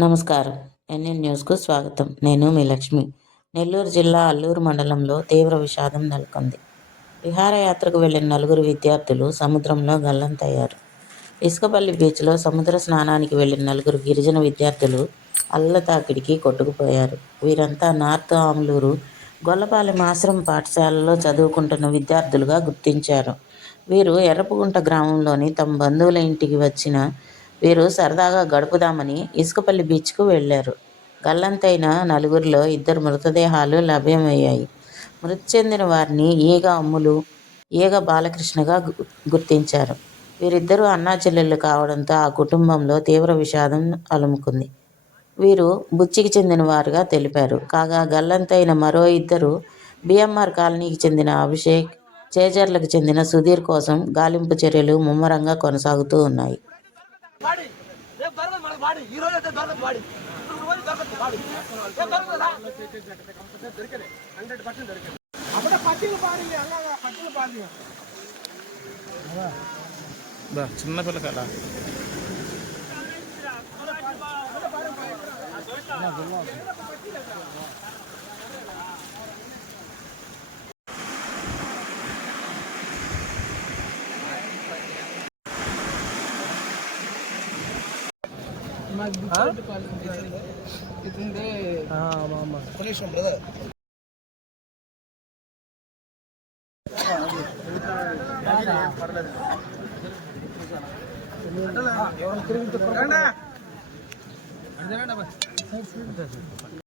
నమస్కారం. ఎన్ఎన్ న్యూస్కు స్వాగతం. నేను మీ లక్ష్మి. నెల్లూరు జిల్లా అల్లూరు మండలంలో తీవ్ర విషాదం నెలకొంది. విహారయాత్రకు వెళ్లిన నలుగురు విద్యార్థులు సముద్రంలో గల్లంతయ్యారు. ఇసుకపల్లి బీచ్లో సముద్ర స్నానానికి వెళ్లిన నలుగురు గిరిజన విద్యార్థులు అలల తాకిడికి కొట్టుకుపోయారు. వీరంతా నార్త్ ఆమ్లూరు గొల్లపాలెం ఆశ్రమ పాఠశాలలో చదువుకుంటున్న విద్యార్థులుగా గుర్తించారు. వీరు ఎర్రపుగుంట గ్రామంలోని తమ బంధువుల ఇంటికి వచ్చిన వీరు సరదాగా గడుపుదామని ఇసుకపల్లి బీచ్కు వెళ్లారు. గల్లంతైన నలుగురిలో 2 మృతదేహాలు లభ్యమయ్యాయి. మృతి చెందిన వారిని ఈగ అమ్ములు, ఈగ బాలకృష్ణగా గుర్తించారు. వీరిద్దరూ అన్నా చెల్లెళ్లు కావడంతో ఆ కుటుంబంలో తీవ్ర విషాదం అలుముకుంది. వీరు బుచ్చికి చెందిన వారుగా తెలిపారు. కాగా గల్లంతైన మరో 2 బిఎంఆర్ కాలనీకి చెందిన అభిషేక్, చేజర్లకు చెందిన సుధీర్ కోసం గాలింపు చర్యలు ముమ్మరంగా కొనసాగుతూ ఉన్నాయి. చిన్న పిల్లకాయల బ్రదర్